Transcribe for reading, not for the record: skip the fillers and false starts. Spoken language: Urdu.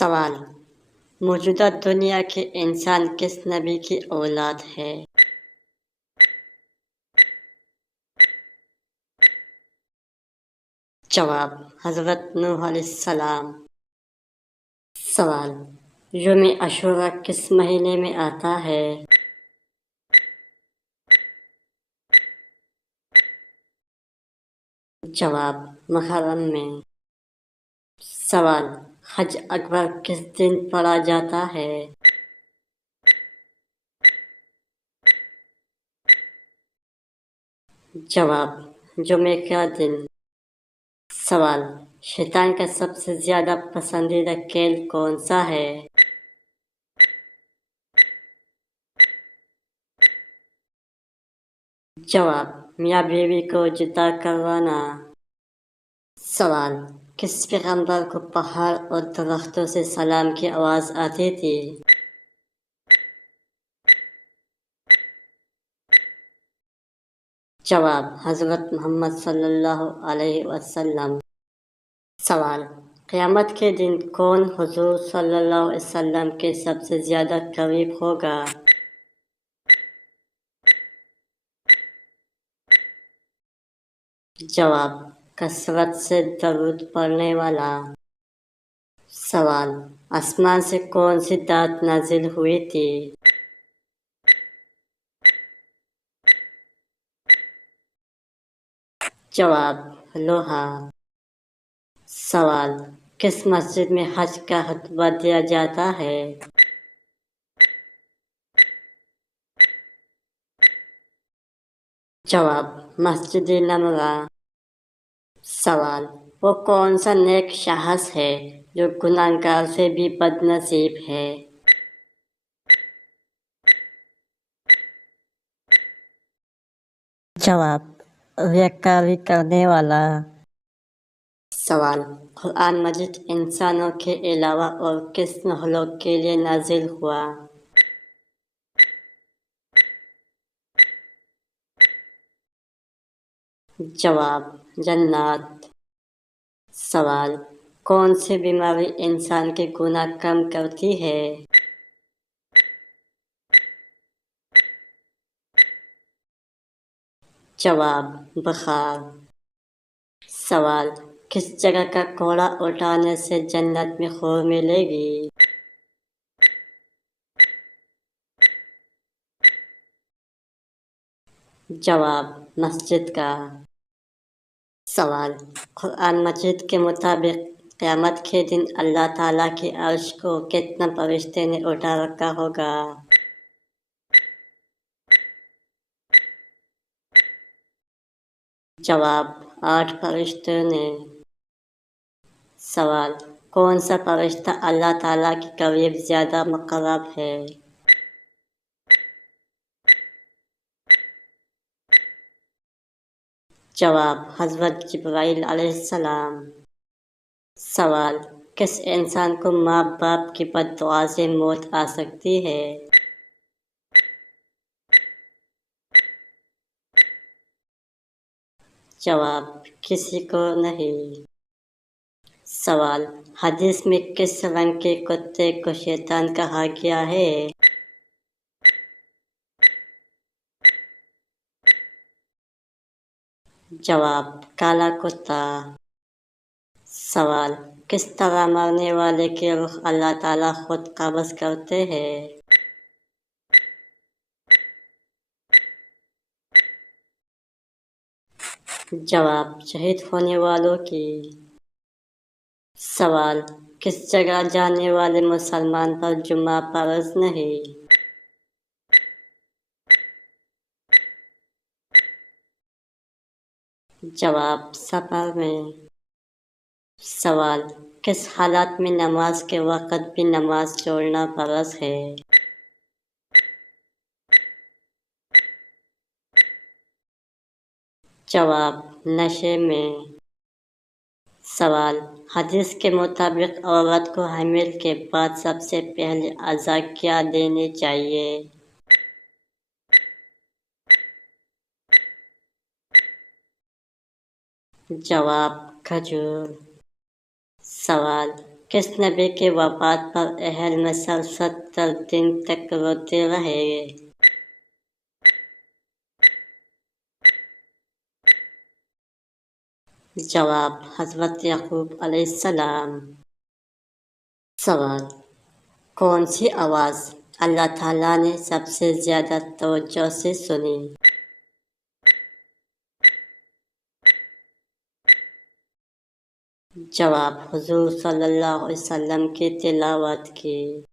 سوال: موجودہ دنیا کے انسان کس نبی کی اولاد ہے؟ جواب: حضرت نوح علیہ السلام۔ سوال: یوم عاشوراء کس مہینے میں آتا ہے؟ جواب: محرم میں۔ سوال: حج اکبر کس دن پڑھا جاتا ہے؟ جواب: جمعے کا دن۔ سوال: شیطان کا سب سے زیادہ پسندیدہ کھیل کون سا ہے؟ جواب: میاں بیوی کو جدا کروانا۔ سوال: کس پیغمبر کو پہاڑ اور درختوں سے سلام کی آواز آتی تھی؟ جواب: حضرت محمد صلی اللہ علیہ وسلم۔ سوال: قیامت کے دن کون حضور صلی اللہ علیہ وسلم کے سب سے زیادہ قریب ہوگا؟ جواب: کثرت سے درود پڑھنے والا۔ سوال: آسمان سے کون سی دات نازل ہوئی تھی؟ جواب: لوہا۔ سوال: کس مسجد میں حج کا خطبہ دیا جاتا ہے؟ جواب: مسجد نمرہ۔ سوال: وہ کون سا نیک شخص ہے جو گناہگار سے بھی بد نصیب ہے؟ جواب: ریاکاری کرنے والا۔ سوال: قرآن مجید انسانوں کے علاوہ اور کس مخلوق کے لیے نازل ہوا؟ جواب: جنات۔ سوال: کون سی بیماری انسان کے گناہ کم کرتی ہے؟ جواب: بخار۔ سوال: کس جگہ کا کوڑا اٹھانے سے جنت میں خور ملے گی؟ جواب: مسجد کا۔ سوال: قرآن مجید کے مطابق قیامت کے دن اللہ تعالیٰ کی عرش کو کتنے فرشتے نے اٹھا رکھا ہوگا؟ جواب: 8 فرشتوں نے۔ سوال: کون سا فرشتہ اللہ تعالیٰ کے قریب زیادہ مقرب ہے؟ جواب: حضرت جبرائیل علیہ السلام۔ سوال: کس انسان کو ماں باپ کی بد دعا سے موت آ سکتی ہے؟ جواب: کسی کو نہیں۔ سوال: حدیث میں کس رنگ کے کتے کو شیطان کہا گیا ہے؟ جواب: کالا کتا۔ سوال: کس طرح مرنے والے کی روح اللہ تعالیٰ خود قبض کرتے ہیں؟ جواب: شہید ہونے والوں کی۔ سوال: کس جگہ جانے والے مسلمان پر جمعہ فرض نہیں؟ جواب: سفر میں۔ سوال: کس حالت میں نماز کے وقت بھی نماز چھوڑنا فرض ہے؟ جواب: نشے میں۔ سوال: حدیث کے مطابق عورت کو حمل کے بعد سب سے پہلے غذا کیا دینی چاہیے؟ جواب: کھجور۔ سوال: کس نبی کی وفات پر اہل مصر 70 دن تک روتے رہے؟ جواب: حضرت یعقوب علیہ السلام۔ سوال: کون سی آواز اللہ تعالیٰ نے سب سے زیادہ توجہ سے سنی؟ جواب: حضور صلی اللہ علیہ وسلم کی تلاوت کی۔